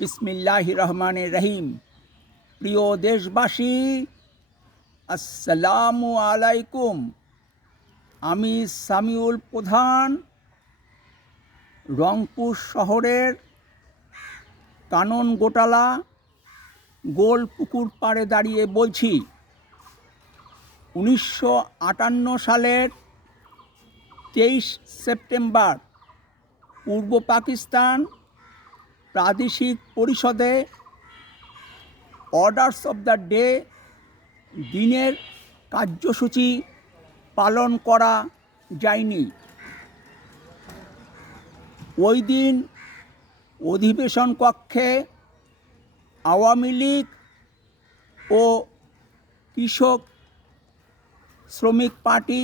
বিসমিল্লাহ রহমান রহিম প্রিয় দেশবাসী, আসসালামু আলাইকুম। আমি সামিউল প্রধান, রংপুর শহরের কানন গোটালা গোল পুকুর পাড়ে দাঁড়িয়ে বলছি, উনিশশো আটান্ন সালের তেইশ সেপ্টেম্বর পূর্ব পাকিস্তান প্রাদেশিক পরিষদে অর্ডার্স অফ দ্য ডে দিনের কার্যসূচি পালন করা যায়নি। ওই দিন অধিবেশন কক্ষে আওয়ামী লীগ ও কৃষক শ্রমিক পার্টি,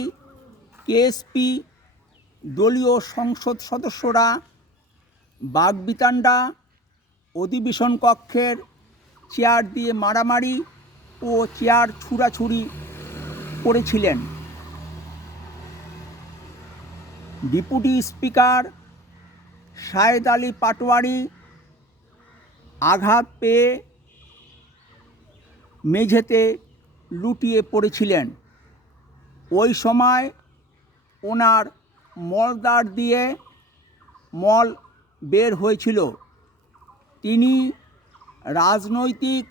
কেএসপি, দলীয় সংসদ সদস্যরা বাগবিতান্ডা অধিবেশন কক্ষের চেয়ার দিয়ে মারামারি ও চেয়ার ছুড়াছুড়ি করেছিলেন। ডিপুটি স্পিকার শাহেদ আলী পাটোয়ারি আঘাত পেয়ে মেঝেতে লুটিয়ে পড়েছিলেন। ওই সময় ওনার মলদার দিয়ে মল বের হয়েছিল। তিনি রাজনৈতিক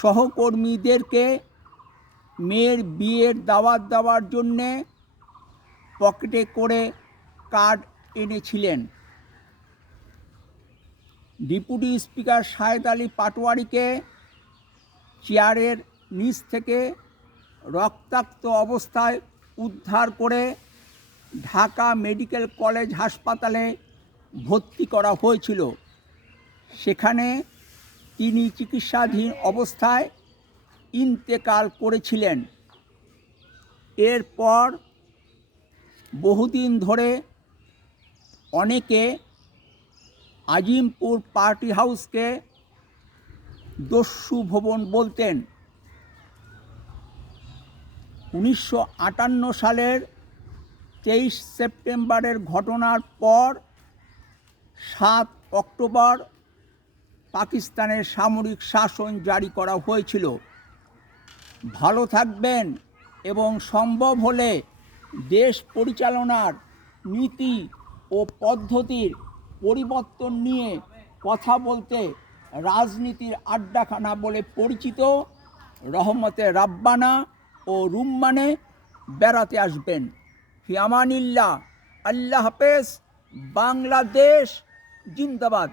সহকর্মীদেরকে মেয়ের বিয়ের দাওয়াত দেওয়ার জন্যে পকেটে করে কার্ড এনেছিলেন। ডেপুটি স্পিকার শাহেদ আলী পাটোয়ারিকে চেয়ারের নিচ থেকে রক্তাক্ত অবস্থায় উদ্ধার করে ঢাকা মেডিকেল কলেজ হাসপাতালে ভর্তি করা হয়েছিল। সেখানে তিনি চিকিৎসাধীন অবস্থায় ইন্তেকাল করেছিলেন। এরপর বহুদিন ধরে অনেকে আজিমপুর পার্টি হাউসকে দস্যু ভবন বলতেন। উনিশশো আটান্ন সালের তেইশ সেপ্টেম্বরের ঘটনার পর সাত অক্টোবর পাকিস্তানের সামরিক শাসন জারি করা হয়েছিল। ভালো থাকবেন এবং সম্ভব হলে দেশ পরিচালনার নীতি ও পদ্ধতির পরিবর্তন নিয়ে কথা বলতে রাজনীতির আড্ডাখানা বলে পরিচিত রহমতে রাব্বানা ও রুম্মানে বেড়াতে আসবেন। ফিয়ামানিল্লাহ আল্লাহ হাফেজ। বাংলাদেশ জিন্দাবাদ।